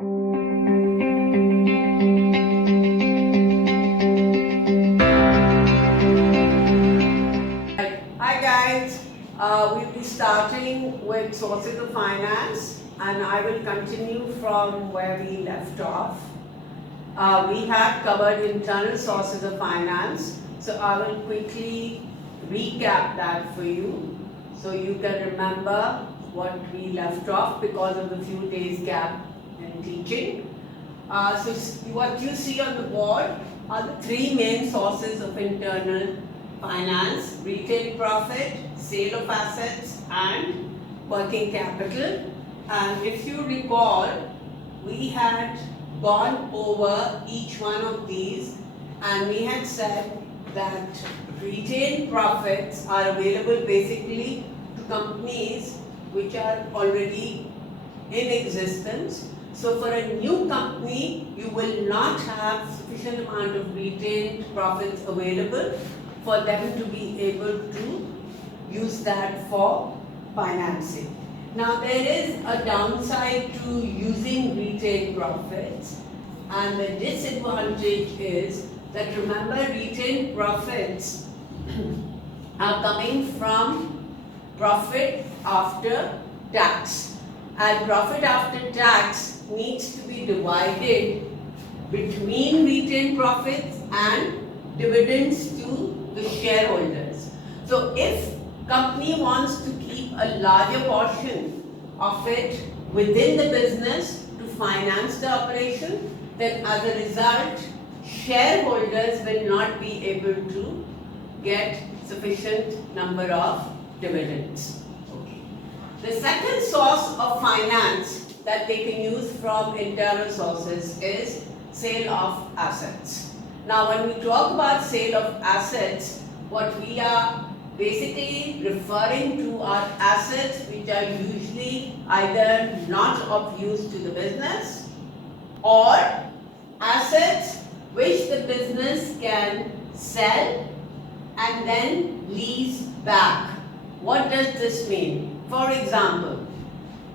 Hi guys, we'll be starting with sources of finance and I will continue from where we left off. We have covered internal sources of finance, so I will quickly recap that for you so you can remember what we left off because of the few days gap in teaching. So what you see on the board are the three main sources of internal finance: retained profit, sale of assets and working capital. And if you recall, we had gone over each one of these and we had said that retained profits are available basically to companies which are already in existence. So for a new company, you will not have sufficient amount of retained profits available for them to be able to use that for financing. Now there is a downside to using retained profits, and the disadvantage is that, remember, retained profits are coming from profit after tax, and profit after tax needs to be divided between retained profits and dividends to the shareholders. So if company wants to keep a larger portion of it within the business to finance the operation, then as a result, shareholders will not be able to get sufficient number of dividends. Okay. The second source of finance that they can use from internal sources is sale of assets. Now when we talk about sale of assets, what we are basically referring to are assets which are usually either not of use to the business or assets which the business can sell and then lease back. What does this mean? For example,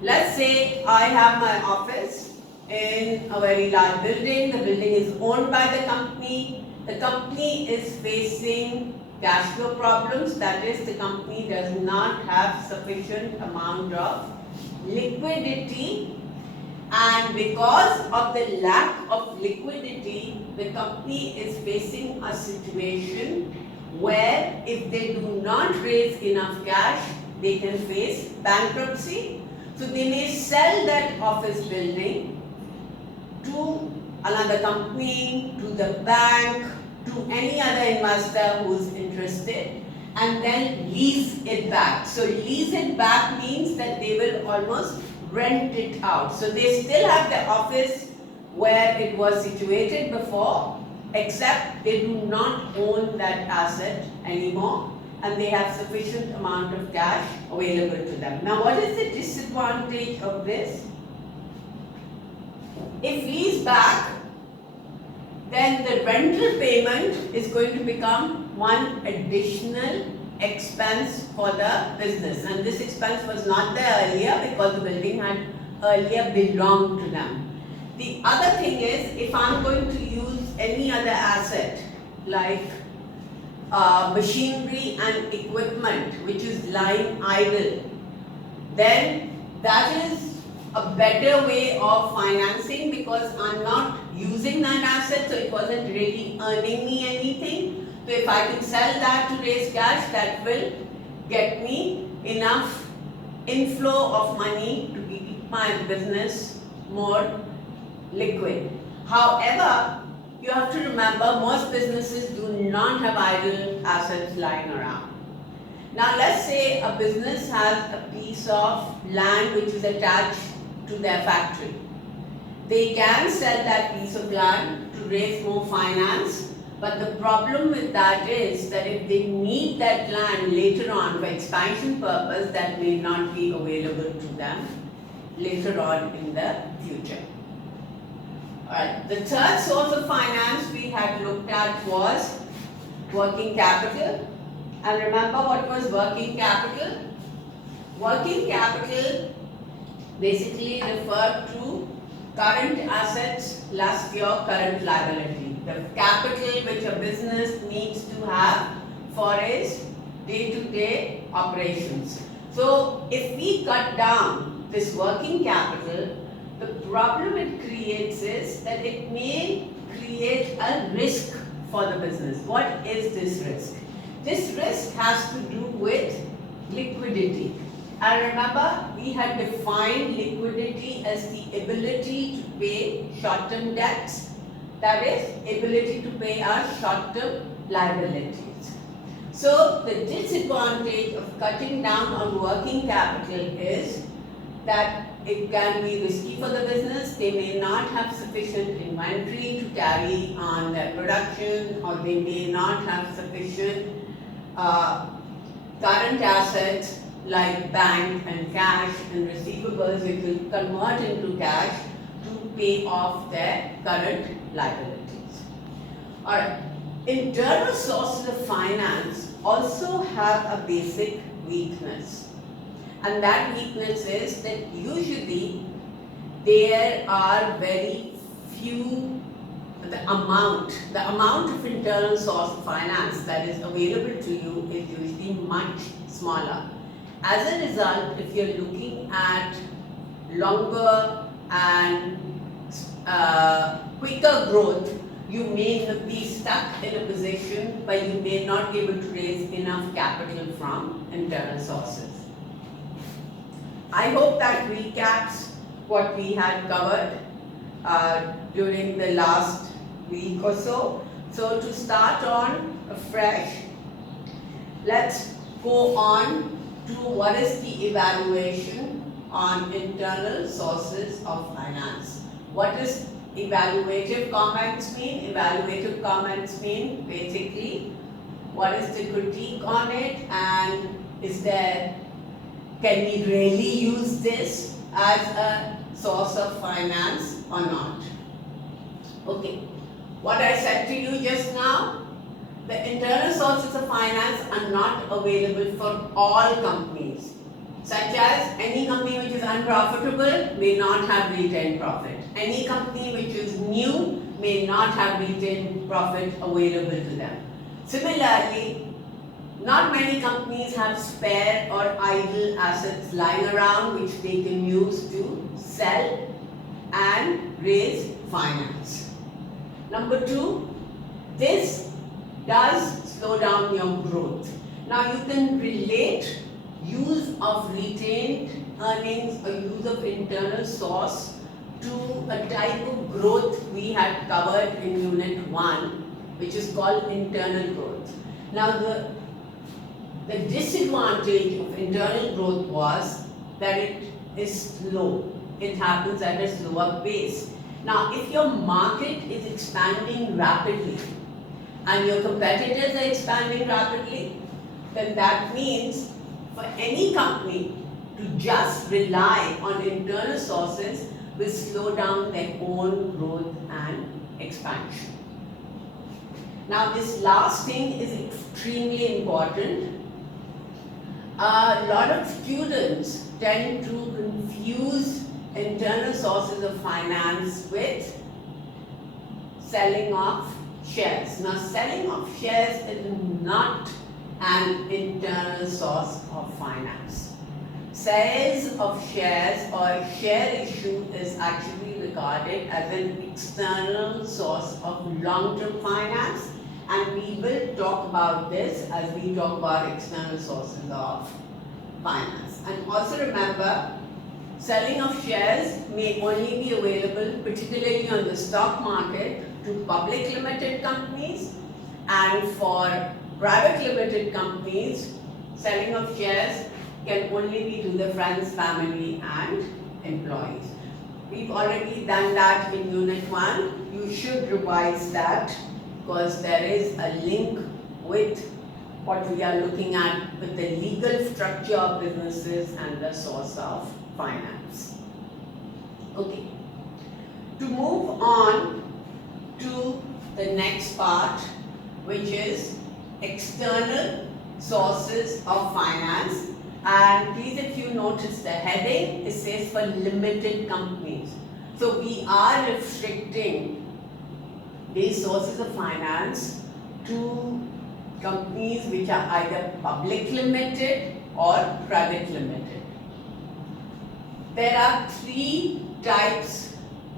let's say I have my office in a very large building. The building is owned by the company. The company is facing cash flow problems. That is, the company does not have sufficient amount of liquidity, and because of the lack of liquidity, the company is facing a situation where if they do not raise enough cash, they can face bankruptcy. So they may sell that office building to another company, to the bank, to any other investor who is interested, and then lease it back. So lease it back means that they will almost rent it out. So they still have the office where it was situated before, except they do not own that asset anymore and they have sufficient amount of cash available to them. Now what is the disadvantage of this? If lease back, then the rental payment is going to become one additional expense for the business, and this expense was not there earlier because the building had earlier belonged to them. The other thing is, if I'm going to use any other asset like machinery and equipment which is lying idle, then that is a better way of financing because I'm not using that asset, so it wasn't really earning me anything. So if I can sell that to raise cash, that will get me enough inflow of money to keep my business more liquid. However, you have to remember, most businesses do not have idle assets lying around. Now let's say a business has a piece of land which is attached to their factory. They can sell that piece of land to raise more finance, but the problem with that is that if they need that land later on for expansion purpose, that may not be available to them later on in the future. Alright, the third source of finance we had looked at was working capital. And remember what was working capital? Working capital basically referred to current assets plus your current liability. The capital which a business needs to have for its day-to-day operations. So if we cut down this working capital, the problem it creates is that it may create a risk for the business. What is this risk? This risk has to do with liquidity. And remember, we had defined liquidity as the ability to pay short-term debts, that is, ability to pay our short-term liabilities. So the disadvantage of cutting down on working capital is that it can be risky for the business. They may not have sufficient inventory to carry on their production, or they may not have sufficient current assets like bank and cash and receivables which will convert into cash to pay off their current liabilities. Alright, internal sources of finance also have a basic weakness, and that weakness is that usually there are very few, the amount of internal source of finance that is available to you is usually much smaller. As a result, if you're looking at longer and quicker growth, you may be stuck in a position where you may not be able to raise enough capital from internal sources. I hope that recaps what we had covered during the last week or so. So to start on afresh, let's go on to what is the evaluation on internal sources of finance. What does evaluative comments mean? Evaluative comments mean basically what is the critique on it, and can we really use this as a source of finance or not? Okay, what I said to you just now, the internal sources of finance are not available for all companies, such as any company which is unprofitable may not have retained profit. Any company which is new may not have retained profit available to them. Similarly, not many companies have spare or idle assets lying around which they can use to sell and raise finance. Number two, this does slow down your growth. Now you can relate use of retained earnings or use of internal source to a type of growth we had covered in Unit 1, which is called internal growth. Now the disadvantage of internal growth was that it is slow. It happens at a slower pace. Now if your market is expanding rapidly and your competitors are expanding rapidly, then that means for any company to just rely on internal sources will slow down their own growth and expansion. Now this last thing is extremely important. A lot of students tend to confuse internal sources of finance with selling off shares. Now selling off shares is not an internal source of finance. Sales of shares or share issue is actually regarded as an external source of long-term finance, and we will talk about this as we talk about external sources of finance. And also remember, selling of shares may only be available, particularly on the stock market, to public limited companies, and for private limited companies, selling of shares can only be to the friends, family and employees. We've already done that in Unit 1. You should revise that because there is a link with what we are looking at with the legal structure of businesses and the source of finance. Okay. To move on to the next part, which is external sources of finance. And please, if you notice the heading, it says for limited companies. So we are restricting these sources of finance to companies which are either public limited or private limited. There are three types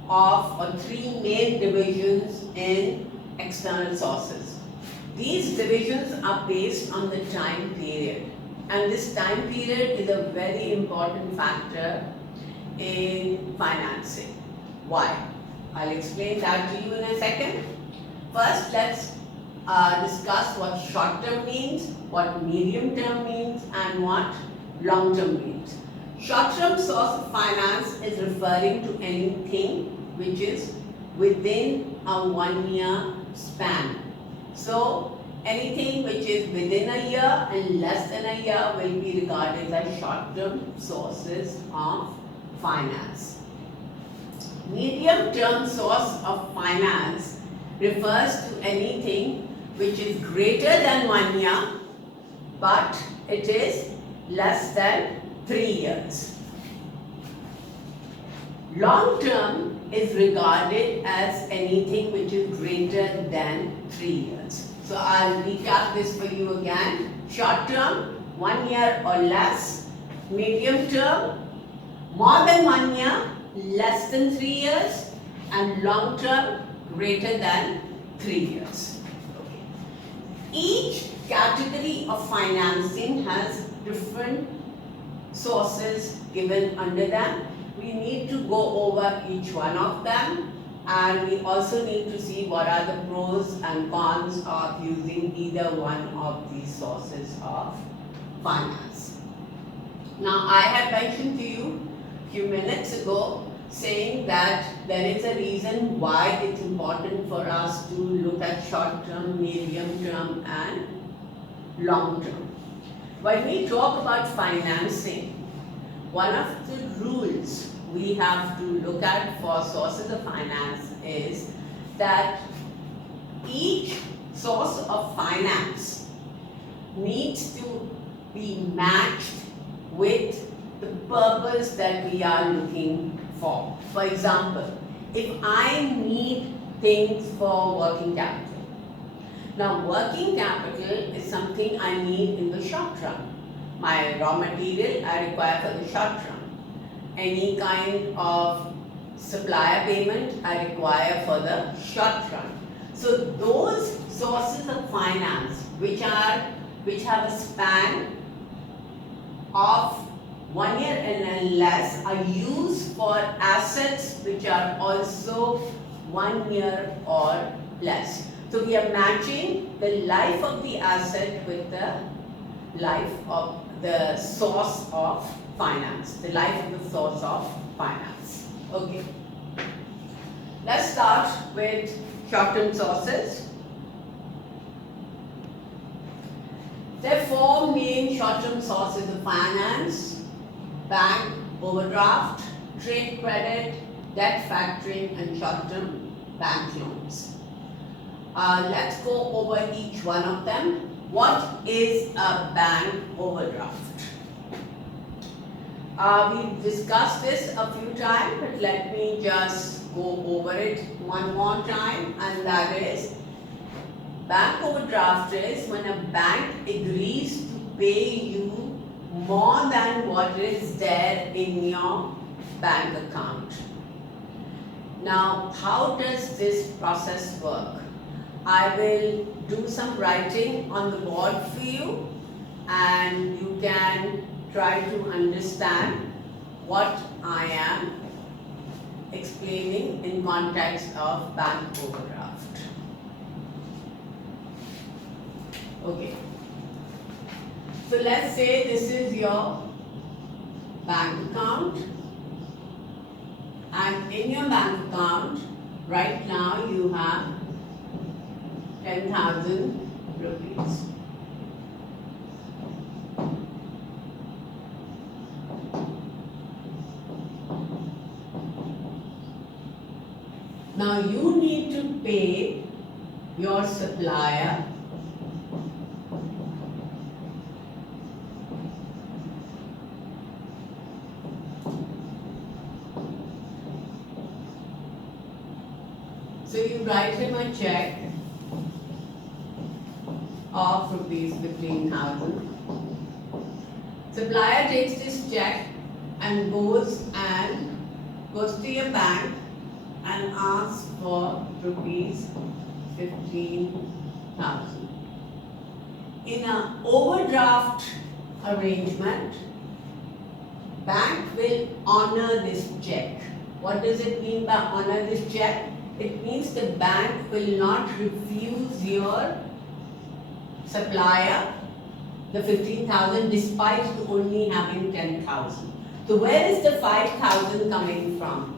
of, or three main divisions in external sources. These divisions are based on the time period, and this time period is a very important factor in financing. Why? I'll explain that to you in a second. First, let's discuss what short term means, what medium term means, and what long term means. Short term source of finance is referring to anything which is within a 1 year span. So anything which is within a year and less than a year will be regarded as short term sources of finance. Medium term source of finance refers to anything which is greater than 1 year, but it is less than 3 years. Long term is regarded as anything which is greater than 3 years. So I'll recap this for you again. Short term, 1 year or less. Medium term, more than 1 year, less than 3 years. And long term, greater than 3 years. Okay. Each category of financing has different sources given under them. We need to go over each one of them, and we also need to see what are the pros and cons of using either one of these sources of finance. Now, I had mentioned to you a few minutes ago saying that there is a reason why it's important for us to look at short term, medium term, and long term. When we talk about financing, one of the rules we have to look at for sources of finance is that each source of finance needs to be matched with the purpose that we are looking for. For example, if I need things for working capital. Now, working capital is something I need in the short run. My raw material I require for the short run. Any kind of supplier payment I require for the short run. So those sources of finance which have a span of 1 year and less are used for assets which are also 1 year or less. So we are matching the life of the asset with the life of the source of finance, the life of the source of finance. Okay. Let's start with short-term sources. There are 4 main short-term sources of finance: bank, overdraft, trade credit, debt factoring, and short-term bank loans. Let's go over each one of them. What is a bank overdraft? We've discussed this a few times, but let me just go over it one more time, and that is, bank overdraft is when a bank agrees to pay you more than what is there in your bank account. Now, how does this process work? I will do some writing on the board for you, and you can try to understand what I am explaining in context of bank overdraft. Okay. So let's say this is your bank account, and in your bank account right now you have 10,000 rupees. Now you need to pay your supplier So you write him a check of rupees 15,000. Supplier takes this check and goes to your bank and asks for rupees 15,000. In an overdraft arrangement, bank will honor this check. What does it mean by honor this check? It means the bank will not refuse your supplier the 15,000 despite you only having 10,000. So where is the 5,000 coming from?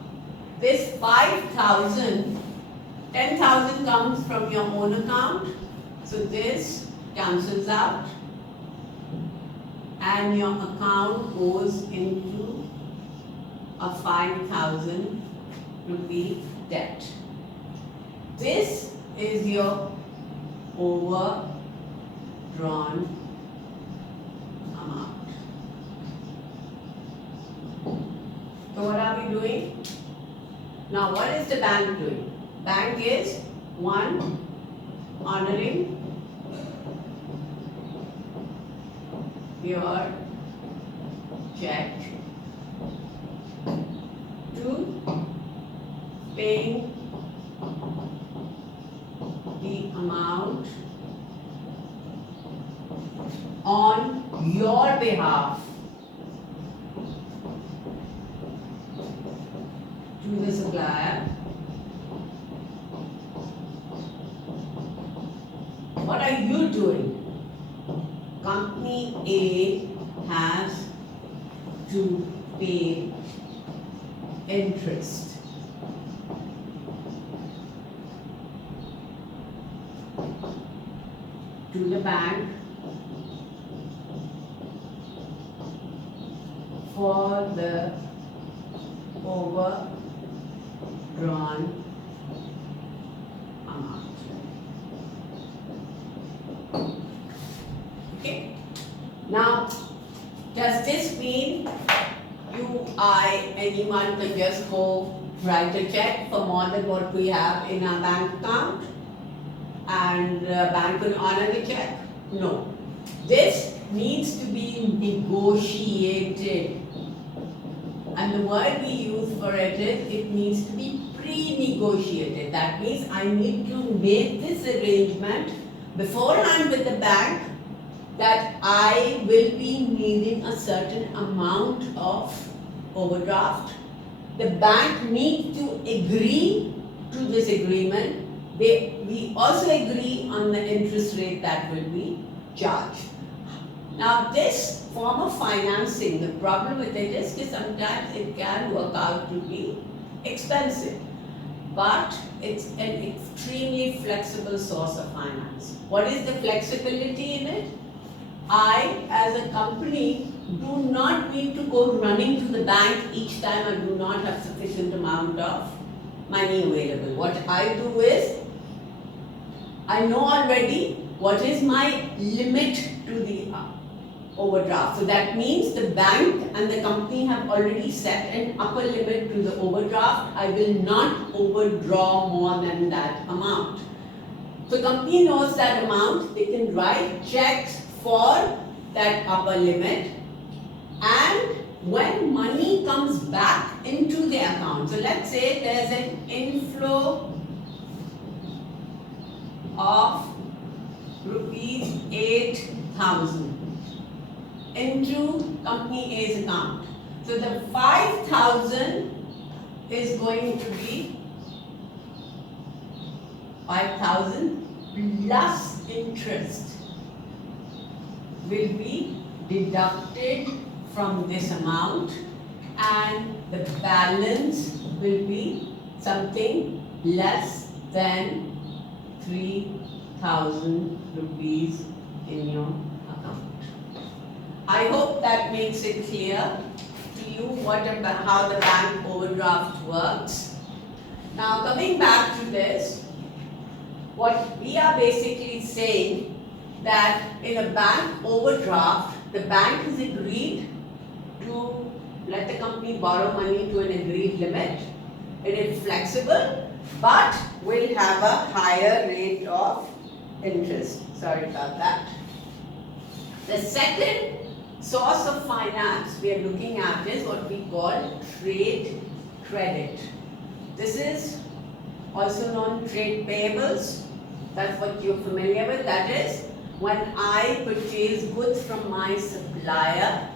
This 5,000, 10,000 comes from your own account. So this cancels out and your account goes into a 5,000 rupee debt. This is your overdrawn amount. So what are we doing? Now what is the bank doing? Bank is one, honoring your check, two, paying the amount on your behalf to the supplier. What are you doing? Company A has to pay interest. To the bank for the overdrawn amount. Okay. Now, does this mean you, I, anyone can just go write a check for more than what we have in our bank account and the bank will honor the check? No. This needs to be negotiated. And the word we use for it is, it needs to be pre-negotiated. That means I need to make this arrangement beforehand with the bank that I will be needing a certain amount of overdraft. The bank needs to agree to this agreement. We also agree on the interest rate that will be charged. Now this form of financing, the problem with it is that sometimes it can work out to be expensive, but it's an extremely flexible source of finance. What is the flexibility in it? I, as a company, do not need to go running to the bank each time I do not have sufficient amount of money available. What I do is, I know already what is my limit to the overdraft. So that means the bank and the company have already set an upper limit to the overdraft. I will not overdraw more than that amount. So company knows that amount. They can write checks for that upper limit, and when money comes back into the account, so let's say there's an inflow of rupees 8,000 into company A's account. So the 5,000 is going to be 5,000 plus interest will be deducted from this amount, and the balance will be something less than 3,000 rupees in your account. I hope that makes it clear to you how the bank overdraft works. Now coming back to this, what we are basically saying that in a bank overdraft, the bank has agreed to let the company borrow money to an agreed limit. It is flexible, but will have a higher rate of interest. Sorry about that. The second source of finance we are looking at is what we call trade credit. This is also known trade payables. That's what you're familiar with. That is when I purchase goods from my supplier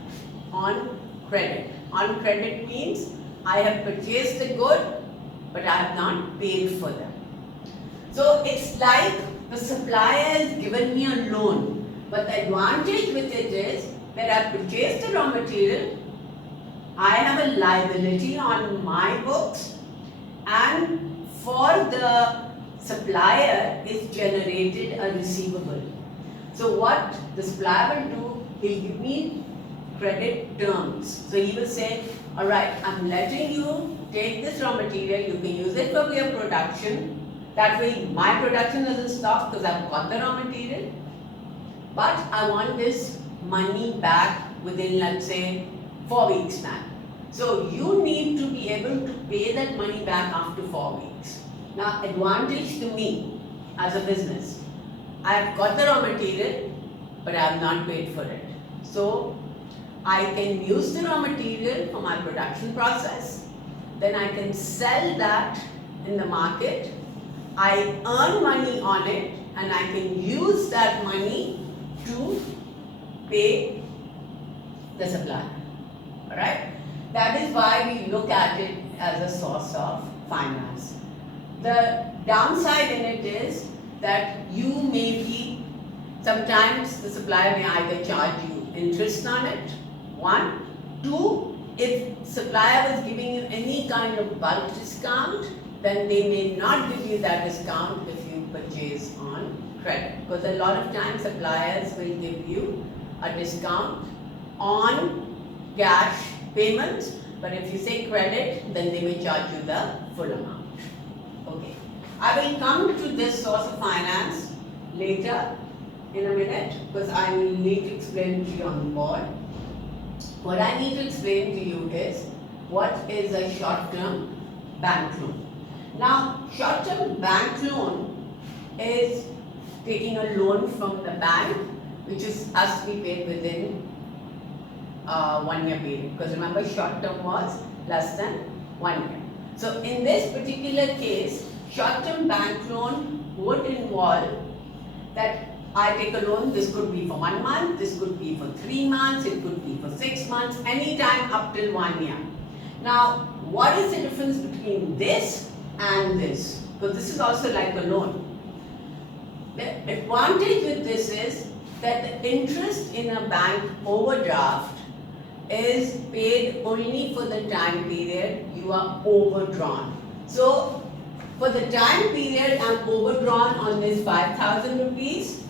on credit. On credit means I have purchased the good, but I have not paid for them. So it's like the supplier has given me a loan, but the advantage with it is that I've purchased the raw material, I have a liability on my books, and for the supplier is generated a receivable. So what the supplier will do, he'll give me credit terms. So he will say, all right, I'm letting you take this raw material, you can use it for your production. That way my production doesn't stop because I've got the raw material. But I want this money back within, let's say, 4 weeks back. So you need to be able to pay that money back after 4 weeks. Now, advantage to me as a business, I've got the raw material, but I have not paid for it. So I can use the raw material for my production process, then I can sell that in the market, I earn money on it, and I can use that money to pay the supplier. Alright? That is why we look at it as a source of finance. The downside in it is that you may be, sometimes the supplier may either charge you interest on it, 1. 2, if supplier was giving you any kind of bulk discount, then they may not give you that discount if you purchase on credit. Because a lot of times suppliers will give you a discount on cash payments, but if you say credit, then they may charge you the full amount. Okay. I will come to this source of finance later in a minute because I will need to explain to you on the board. What I need to explain to you is what is a short-term bank loan. Now, short-term bank loan is taking a loan from the bank which has to be paid within 1 year period, because remember short-term was less than 1 year. So in this particular case, short-term bank loan would involve that I take a loan, this could be for 1 month, this could be for 3 months, it could be for 6 months, any time up till 1 year. Now, what is the difference between this and this? Because this is also like a loan. The advantage with this is that the interest in a bank overdraft is paid only for the time period you are overdrawn. So, for the time period I am overdrawn on this 5,000 rupees,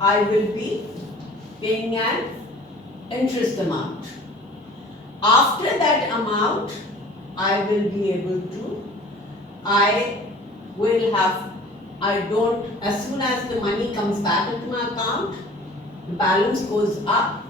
I will be paying an interest amount. After that amount, I will be able to, as soon as the money comes back into my account, the balance goes up,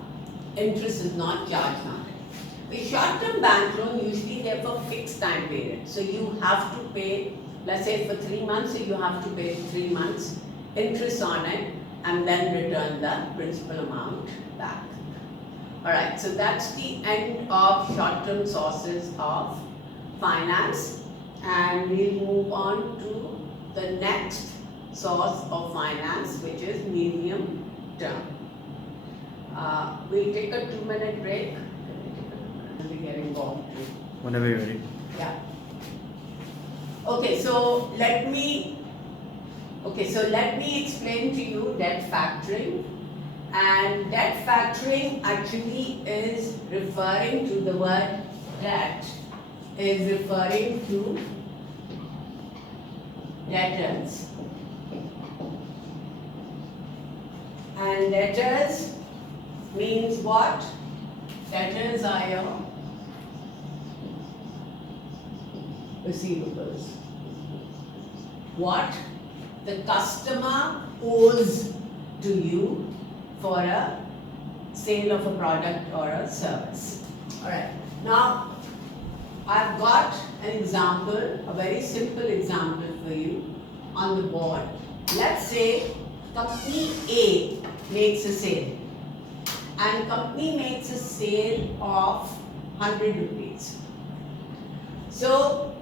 interest is not charged on it. The short-term bank loan usually they have a fixed time period. So you have to pay, let's say for 3 months, so you have to pay 3 months interest on it and then return the principal amount back. Alright, so that's the end of short-term sources of finance, and we'll move on to the next source of finance, which is medium term. We'll take a 2-minute break. We'll get involved. Whenever you're ready. Yeah. Okay, so let me explain to you debt factoring. And debt factoring actually is referring to the word debt, is referring to debtors. And debtors means what? Debtors are your receivables. What the customer owes to you for a sale of a product or a service. Alright, now I've got an example, a very simple example for you. on the board. Let's say company A makes a sale, and company makes a sale of 100 rupees. So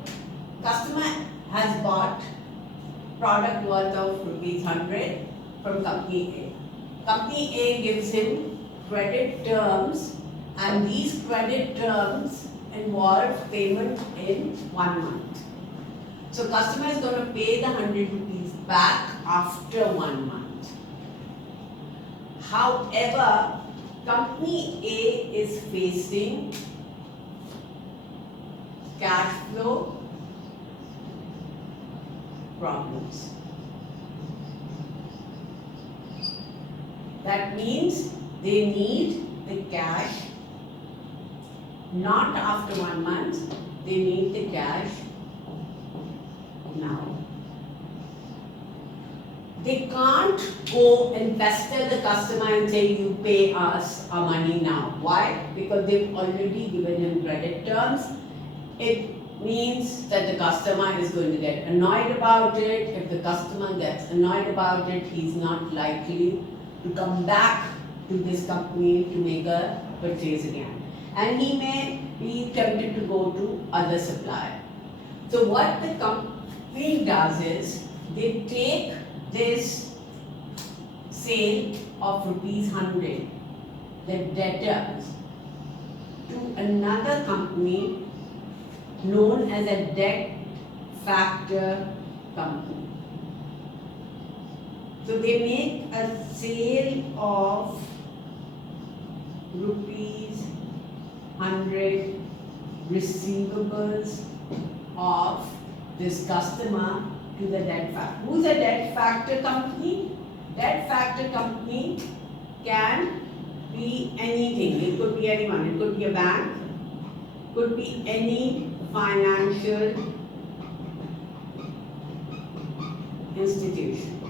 customer has bought product worth of rupees 100 from company A. Company A gives him credit terms, and these credit terms involve payment in 1 month. So customer is going to pay the 100 rupees back after 1 month. However, company A is facing cash flow problems. That means they need the cash not after 1 month, they need the cash now. They can't go and pester the customer and say, you pay us our money now. Why? Because they've already given him credit terms. It means that the customer is going to get annoyed about it. If the customer gets annoyed about it, he's not likely to come back to this company to make a purchase again. And he may be tempted to go to other supplier. So what the company does is, they take this sale of rupees 100, the debtors, to another company known as a debt factor company. So they make a sale of rupees 100 receivables of this customer to the debt factor. Who's a debt factor company? Debt factor company can be anything. It could be anyone. It could be a bank. Could be any financial institution.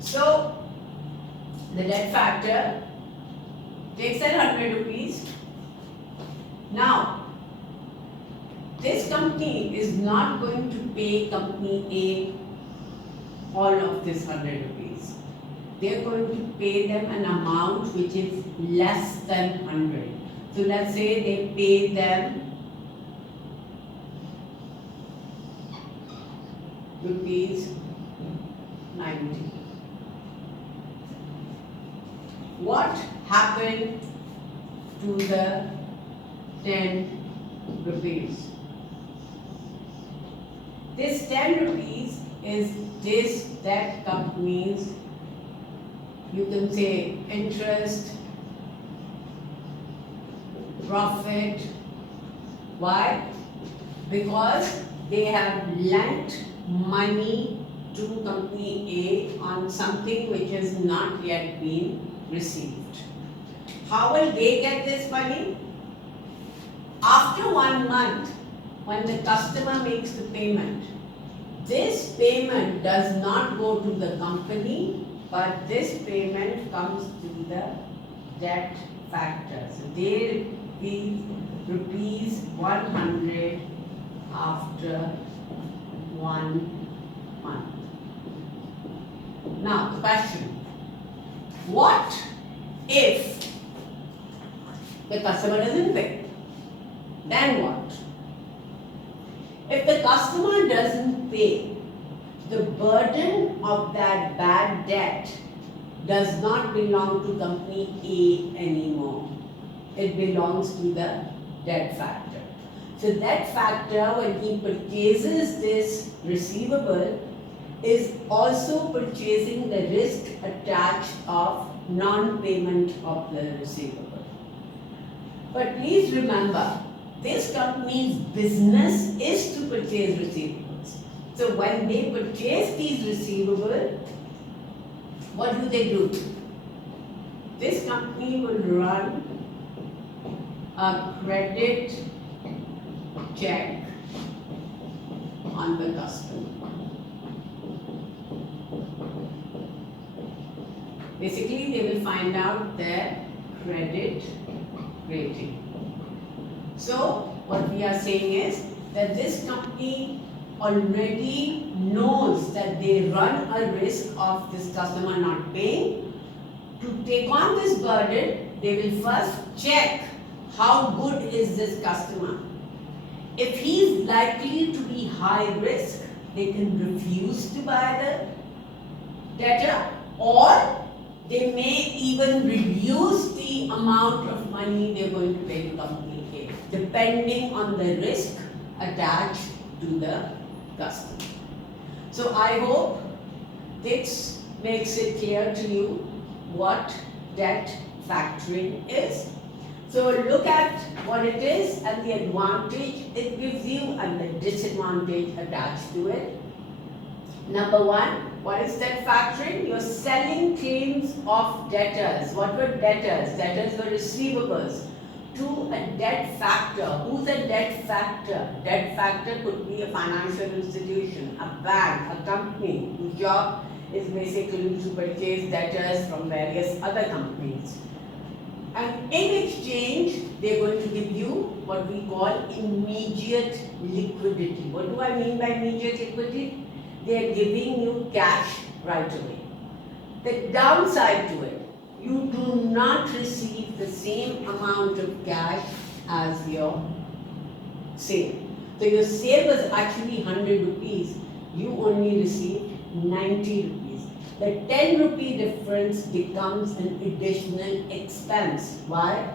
So the debt factor takes that 100 rupees. Now, this company is not going to pay company A all of this 100 rupees. They are going to pay them an amount which is less than 100. So let's say they pay them rupees 90. What happened to the 10 rupees? This 10 rupees is this debt company's, you can say, interest, profit. Why? Because they have lent money to company A on something which has not yet been received. How will they get this money? After 1 month, when the customer makes the payment, this payment does not go to the company, but this payment comes to the debt factor. So they receive rupees 100 after 1 month. Now the question, what if the customer doesn't pay? Then what? If the customer doesn't pay, the burden of that bad debt does not belong to company A anymore. It belongs to the debt factor. So debt factor, when he purchases this receivable, is also purchasing the risk attached of non-payment of the receivable. But please remember, this company's business is to purchase receivables. So when they purchase these receivables, what do? This company will run a credit check on the customer. Basically, they will find out their credit rating. So, what we are saying is that this company already knows that they run a risk of this customer not paying. To take on this burden, they will first check how good is this customer. If he is likely to be high risk, they can refuse to buy the debtor, or they may even reduce the amount of money they're going to pay to company A, depending on the risk attached to the customer. So I hope this makes it clear to you what debt factoring is. So look at what it is and the advantage it gives you and the disadvantage attached to it. Number one, what is debt factoring? You're selling claims of debtors. What were debtors? Debtors were receivables to a debt factor. Who's a debt factor? Debt factor could be a financial institution, a bank, a company whose job is basically to purchase debtors from various other companies. And in exchange, they're going to give you what we call immediate liquidity. What do I mean by immediate liquidity? They're giving you cash right away. The downside to it, you do not receive the same amount of cash as your sale. So your sale was actually 100 rupees. You only received 90 rupees. The 10 rupee difference becomes an additional expense. Why?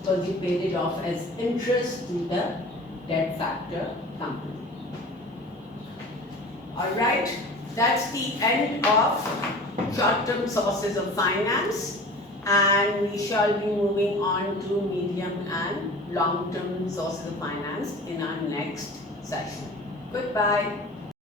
Because you paid it off as interest to the debt factor company. Alright, that's the end of short-term sources of finance, and we shall be moving on to medium and long-term sources of finance in our next session. Goodbye.